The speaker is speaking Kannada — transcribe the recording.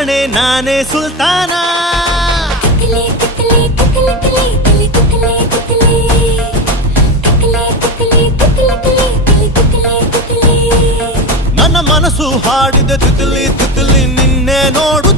ಜಾಣೆ ನಾನೇ ಸುಲ್ತಾನ ನನ್ನ ಮನಸ್ಸು ಹಾಡಿದ ತಿತಿಲಿ ತಿತಿಲಿ ನಿನ್ನೆ ನೋಡು